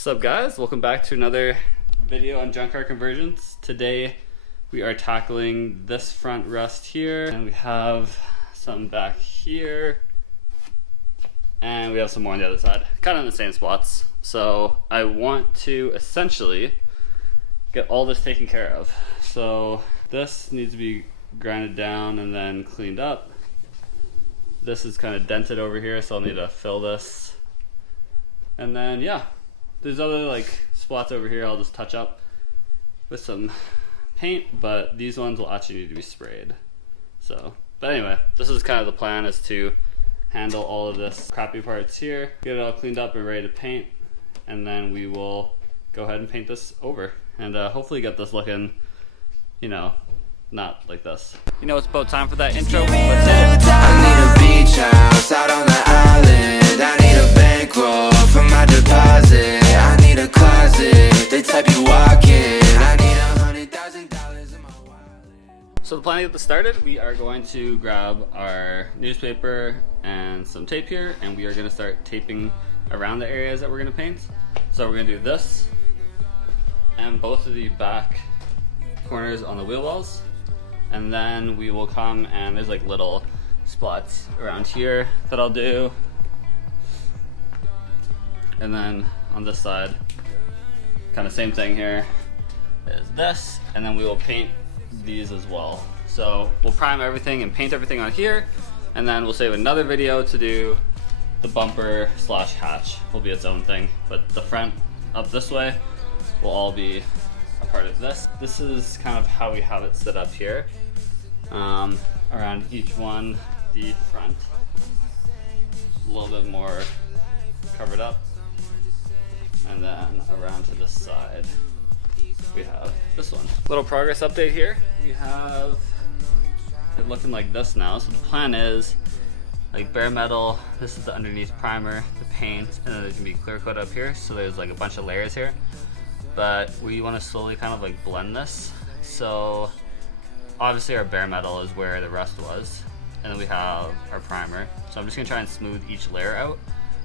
What's up guys, welcome back to another video on junk car conversions. Today we are tackling this front rust here, and we have something back here, and we have some more on the other side, kind of in the same spots. So I want to essentially get all this taken care of. So this needs to be grinded down and then cleaned up. This is kind of dented over here, so I'll need to fill this. And then yeah, there's other like spots over here I'll just touch up with some paint, but these ones will actually need to be sprayed. So, but anyway, this is kind of the plan, is to handle all of this crappy parts here, get it all cleaned up and ready to paint, and then we will go ahead and paint this over and hopefully get this looking, you know, not like this. You know, it's about time for that intro. Let's hit it. I need a beach house out on the island. I need a bankroll for my deposit. I need a closet, the type you walk in. I need $100,000 in my wallet. So the plan to get this started, we are going to grab our newspaper and some tape here, and we are going to start taping around the areas that we're going to paint. So we're going to do this and both of the back corners on the wheel wells, and then we will come and there's like little spots around here that I'll do, and then on this side kind of same thing here is this, and then we will paint these as well. So we'll prime everything and paint everything on here, and then we'll save another video to do the bumper slash hatch. Will be its own thing, but the front up this way will all be a part of this. This is kind of how we have it set up here. Around each one, the front a little bit more covered up, and then around to the side we have this one. Little progress update here. We have it looking like this now. So the plan is like bare metal, this is the underneath primer, the paint, and then there's gonna be clear coat up here, so there's like a bunch of layers here, but we want to slowly kind of like blend this. So obviously our bare metal is where the rust was, and then we have our primer. So I'm just gonna try and smooth each layer out,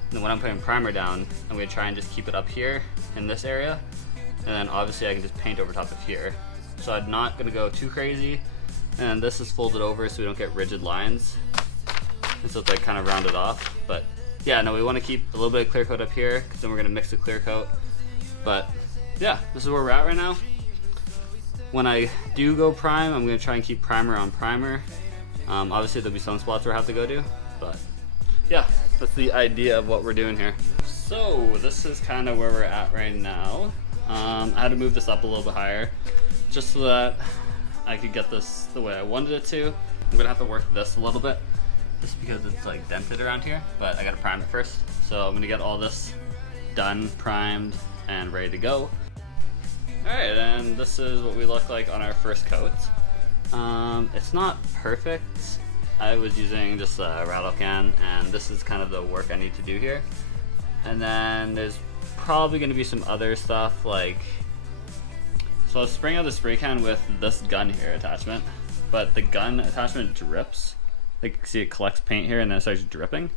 and then when I'm putting primer down, I'm gonna try and just keep it up here in this area, and then obviously I can just paint over top of here. So I'm not gonna go too crazy, and this is folded over so we don't get rigid lines, and so it's like kind of rounded off. But yeah, no, we want to keep a little bit of clear coat up here, because then we're gonna mix the clear coat. But yeah, this is where we're at right now. When I do go prime, I'm gonna try and keep primer on primer. Obviously there'll be some spots where I have to go to, but yeah, that's the idea of what we're doing here. So this is kind of where we're at right now. I had to move this up a little bit higher, just so that I could get this the way I wanted it to. I'm gonna have to work this a little bit, just because it's like dented around here, but I gotta prime it first. So I'm gonna get all this done, primed, and ready to go. Alright, and this is what we look like on our first coat. It's not perfect. I was using just a rattle can, and this is kind of the work I need to do here. And then there's probably going to be some other stuff, like, so I was spraying out the spray can with this gun here attachment, but the gun attachment drips. Like, see, it collects paint here and then it starts dripping.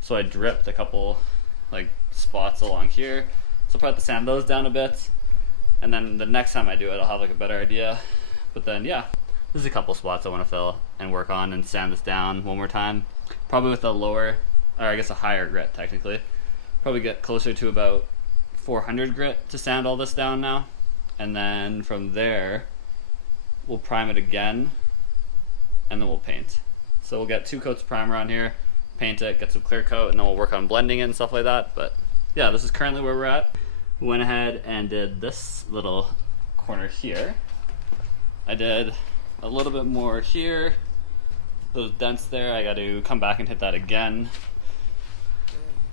So I dripped a couple like spots along here. So I'll probably have to sand those down a bit, and then the next time I do it I'll have like a better idea. But then yeah, there's a couple spots I want to fill and work on and sand this down one more time, probably with a lower, or I guess a higher grit technically. Probably get closer to about 400 grit to sand all this down now, and then from there we'll prime it again, and then we'll paint. So we'll get 2 coats of primer on here, paint it, get some clear coat, and then we'll work on blending it and stuff like that. But yeah, this is currently where we're at. We went ahead and did this little corner here. I did a little bit more here. Those dents there, I got to come back and hit that again.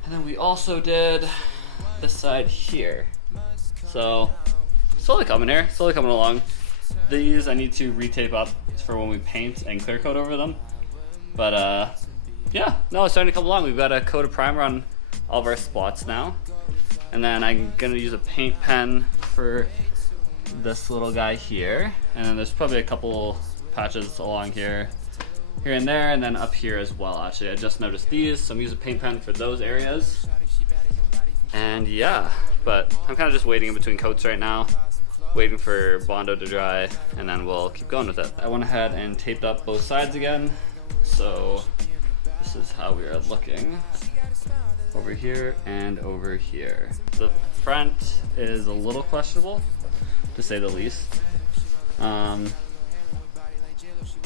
And then we also did this side here. So slowly coming here, slowly coming along. These I need to retape up for when we paint and clear coat over them. But yeah, no, it's starting to come along. We've got a coat of primer on all of our spots now. And then I'm gonna use a paint pen for this little guy here. And then there's probably a couple patches along here and there, and then up here as well. Actually, I just noticed these, so I'm using a paint pen for those areas. And yeah, but I'm kind of just waiting in between coats right now, waiting for Bondo to dry, and then we'll keep going with it. I went ahead and taped up both sides again, so this is how we are looking. Over here and over here. The front is a little questionable, to say the least.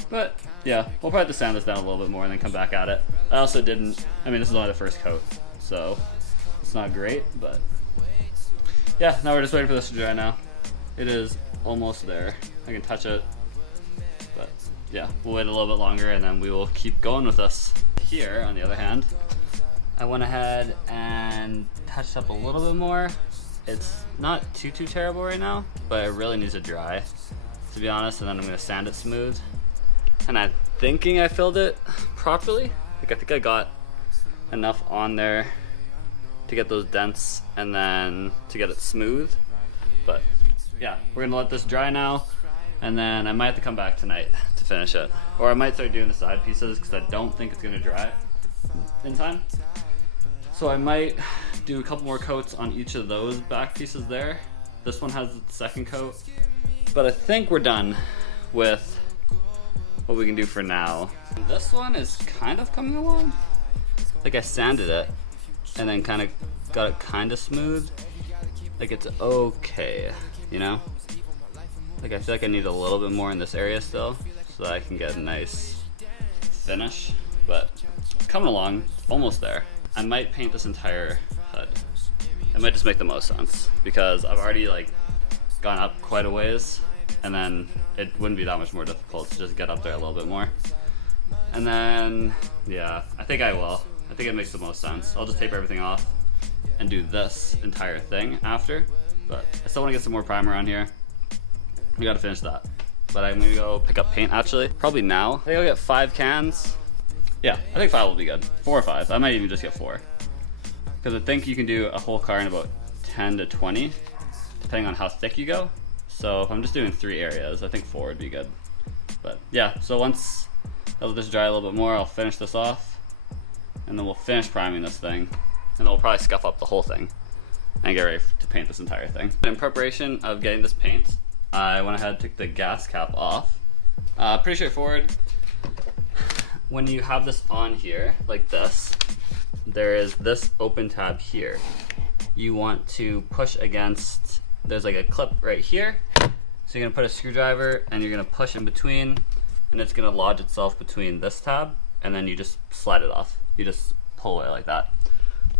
But yeah, we'll probably have to sand this down a little bit more and then come back at it. I also didn't, I mean, this is only the first coat, so it's not great, but yeah, now we're just waiting for this to dry now. It is almost there. I can touch it, but yeah, we'll wait a little bit longer and then we will keep going with this. Here, on the other hand, I went ahead and touched up a little bit more. It's not too terrible right now, but it really needs to dry, to be honest, and then I'm gonna sand it smooth. And I'm thinking I filled it properly. Like, I think I got enough on there to get those dents and then to get it smooth. But yeah, we're gonna let this dry now, and then I might have to come back tonight to finish it. Or I might start doing the side pieces because I don't think it's gonna dry in time. So I might do a couple more coats on each of those back pieces there. This one has its second coat. But I think we're done with what we can do for now. This one is kind of coming along. Like, I sanded it and then kind of got it kind of smooth. Like, it's okay, you know? Like, I feel like I need a little bit more in this area still so that I can get a nice finish, but coming along, almost there. I might paint this entire hood. It might just make the most sense because I've already like gone up quite a ways, and then it wouldn't be that much more difficult to just get up there a little bit more. And then, yeah, I think I will. I think it makes the most sense. I'll just tape everything off and do this entire thing after, but I still want to get some more primer on here. We gotta finish that. But I'm gonna go pick up paint actually, probably now. I think I'll get 5 cans. Yeah, I think 5 will be good. 4 or 5, I might even just get 4. Because I think you can do a whole car in about 10 to 20, depending on how thick you go. So if I'm just doing 3 areas, I think 4 would be good. But yeah, so once I let this dry a little bit more, I'll finish this off, and then we'll finish priming this thing, and then we'll probably scuff up the whole thing and get ready to paint this entire thing. In preparation of getting this paint, I went ahead and took the gas cap off. Pretty straightforward. When you have this on here, like this, there is this open tab here. You want to push against, there's like a clip right here. So you're gonna put a screwdriver and you're gonna push in between, and it's gonna lodge itself between this tab, and then you just slide it off. You just pull it like that.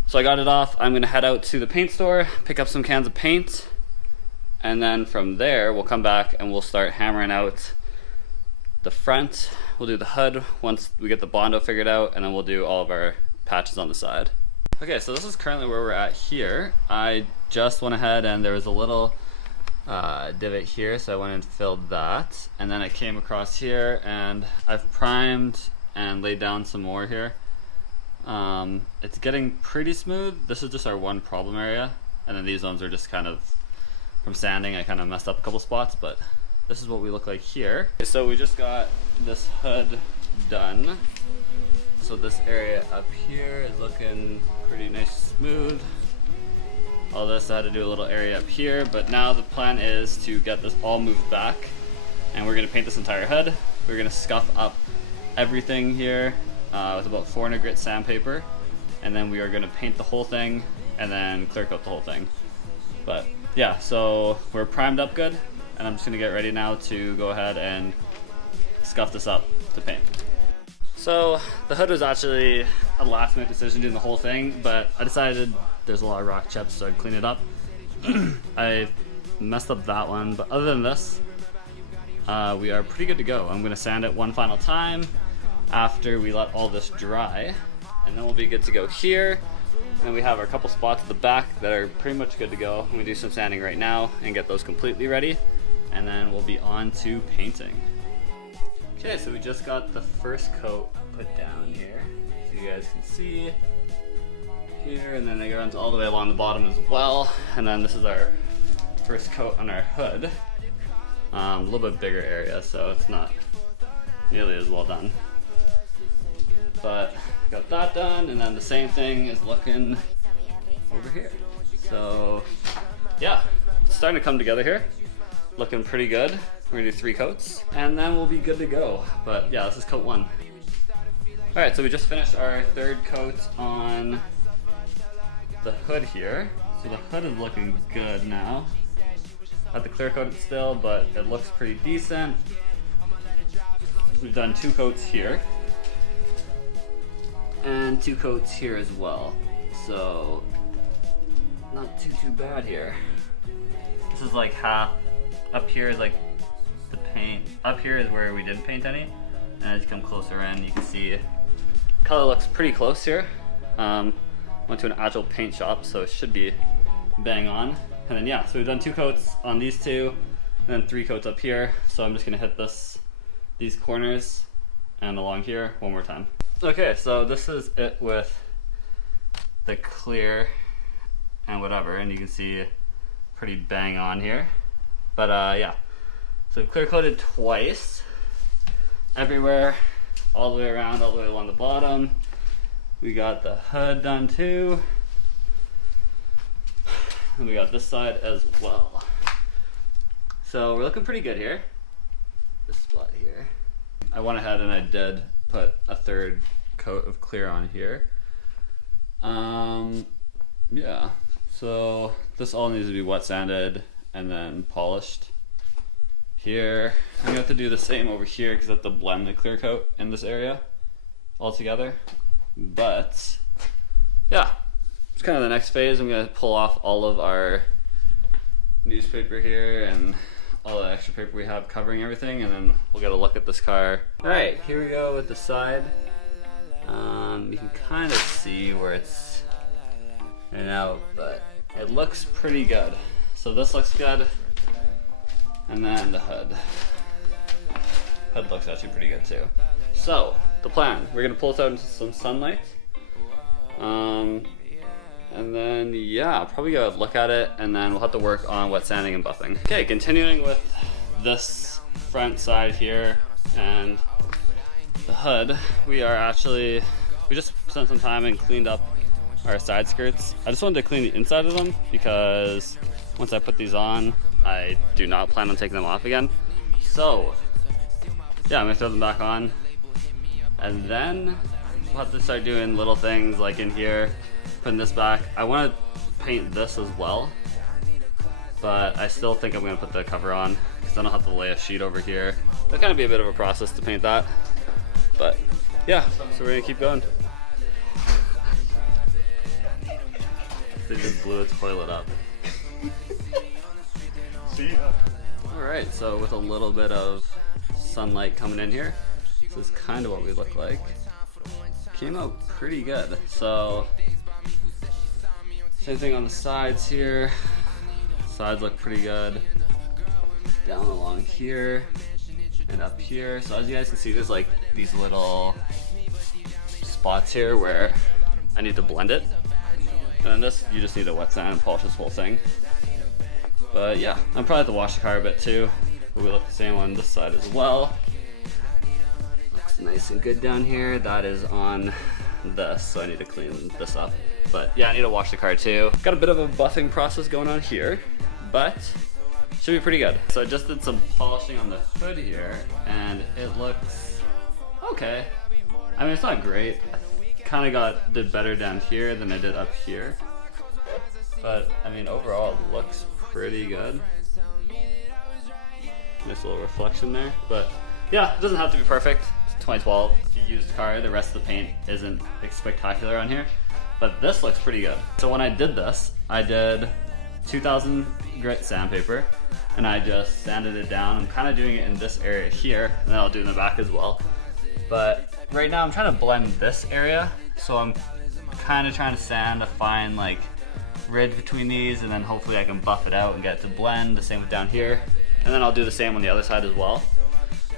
So I got it off. I'm gonna head out to the paint store, pick up some cans of paint, and then from there we'll come back and we'll start hammering out the front. We'll do the hood once we get the Bondo figured out, and then we'll do all of our patches on the side. Okay, so this is currently where we're at here. I just went ahead and there was a little divot here, so I went and filled that, and then I came across here and I've primed and laid down some more here. It's getting pretty smooth. This is just our one problem area, and then these ones are just kind of from sanding. I kind of messed up a couple spots, but this is what we look like here. Okay, so we just got this hood done. So this area up here is looking pretty nice, smooth. All this, I had to do a little area up here, but now the plan is to get this all moved back, and we're gonna paint this entire hood. We're gonna scuff up everything here with about 400 grit sandpaper, and then we are gonna paint the whole thing and then clear coat the whole thing. But yeah, so we're primed up good, and I'm just gonna get ready now to go ahead and scuff this up to paint. So the hood was actually a last minute decision doing the whole thing, but I decided there's a lot of rock chips, so I'd clean it up. I messed up that one, but other than this, we are pretty good to go. I'm gonna sand it one final time after we let all this dry, and then we'll be good to go here. And we have our couple spots at the back that are pretty much good to go. I'm gonna do some sanding right now and get those completely ready, and then we'll be on to painting. Okay, so we just got the first coat put down here, so you guys can see here, and then it runs all the way along the bottom as well. And then this is our first coat on our hood. A little bit bigger area, so it's not nearly as well done. But got that done, and then the same thing is looking over here. So yeah, it's starting to come together here. Looking pretty good. We're gonna do 3 coats and then we'll be good to go. But yeah, this is coat 1. All right, so we just finished our 3rd coat on the hood here. So the hood is looking good now. Had to clear coat it still, but it looks pretty decent. We've done 2 coats here. And 2 coats here as well. So not too bad here. This is like half. Up here is like the paint. Up here is where we didn't paint any. And as you come closer in, you can see color looks pretty close here. Went to an Agile paint shop, so it should be bang on. And then yeah, so we've done 2 coats on these 2, and then 3 coats up here. So I'm just gonna hit these corners and along here one more time. Okay, so this is it with the clear and whatever, and you can see pretty bang on here. But yeah, so we've clear coated twice, everywhere, all the way around, all the way along the bottom. We got the hood done too, and we got this side as well. So we're looking pretty good here. This spot here. I went ahead and I did put a 3rd coat of clear on here. Yeah, so this all needs to be wet sanded and then polished here. I'm gonna have to do the same over here because I have to blend the clear coat in this area all together. But yeah, it's kind of the next phase. I'm gonna pull off all of our newspaper here and all the extra paper we have covering everything, and then we'll get a look at this car. All right, here we go with the side. You can kind of see where it's in and out, but it looks pretty good. So this looks good, and then the hood. Hood looks actually pretty good too. So the plan, we're gonna pull this out into some sunlight, and then yeah, I'll probably go look at it, and then we'll have to work on wet sanding and buffing. Okay, continuing with this front side here and the hood, we just spent some time and cleaned up our side skirts. I just wanted to clean the inside of them because once I put these on, I do not plan on taking them off again. So yeah, I'm gonna throw them back on, and then we'll have to start doing little things like in here, putting this back. I want to paint this as well, but I still think I'm gonna put the cover on because then I'll have to lay a sheet over here. That'll kind of be a bit of a process to paint that, but yeah, so we're gonna keep going. They just blew its toilet up. See ya. Alright, so with a little bit of sunlight coming in here, this is kind of what we look like. Came out pretty good. So same thing on the sides here. Sides look pretty good. Down along here and up here. So as you guys can see, there's like these little spots here where I need to blend it. And then this, you just need to wet sand and polish this whole thing. But yeah, I'm probably have to wash the car a bit too. But we look the same on this side as well. Looks nice and good down here. That is on this, so I need to clean this up. But yeah, I need to wash the car too. Got a bit of a buffing process going on here, but should be pretty good. So I just did some polishing on the hood here, and it looks okay. I mean, it's not great. I kind of did better down here than I did up here. But I mean, overall, it looks pretty good. Nice little reflection there. But yeah, it doesn't have to be perfect. It's 2012, used car. The rest of the paint isn't spectacular on here. But this looks pretty good. So when I did this, I did 2000 grit sandpaper, and I just sanded it down. I'm kind of doing it in this area here, and then I'll do it in the back as well. But right now I'm trying to blend this area, so I'm kind of trying to sand a fine like ridge between these, and then hopefully I can buff it out and get it to blend. The same with down here, and then I'll do the same on the other side as well.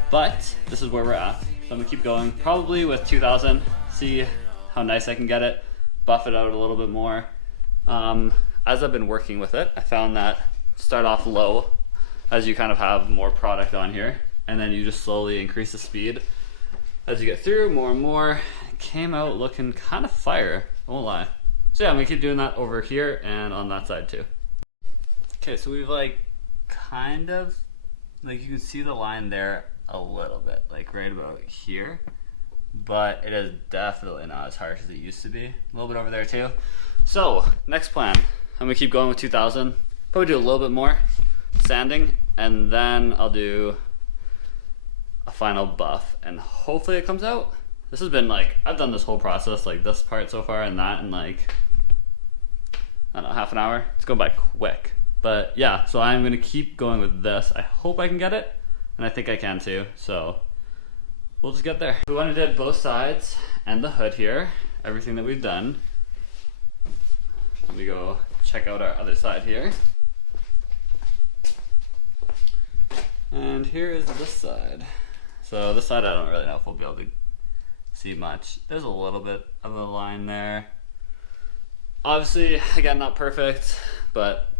But this is where we're at, so I'm gonna keep going, probably with 2000, see how nice I can get it, buff it out a little bit more. As I've been working with it, I found that start off low as you kind of have more product on here, and then you just slowly increase the speed as you get through more and more. It came out looking kind of fire, I won't lie. So yeah, I'm gonna keep doing that over here and on that side too. Okay, so we've like kind of, like you can see the line there a little bit, like right about here. But it is definitely not as harsh as it used to be. A little bit over there too. So, next plan. I'm gonna keep going with 2000. Probably do a little bit more sanding, and then I'll do a final buff, and hopefully it comes out. This has been like, I've done this whole process, like this part so far and that in like, I don't know, half an hour. It's going by quick. But yeah, so I'm gonna keep going with this. I hope I can get it, and I think I can too, so we'll just get there. We went and did both sides and the hood here, everything that we've done. Let me go check out our other side here. And here is this side. So this side I don't really know if we'll be able to see much. There's a little bit of a line there. Obviously, again, not perfect, but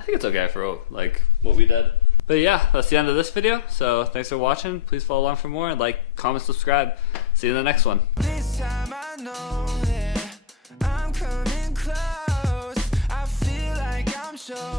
I think it's okay for like what we did. But yeah, that's the end of this video. So thanks for watching. Please follow along for more. Like, comment, subscribe. See you in the next one. This time I know that I'm coming close. I feel like I'm so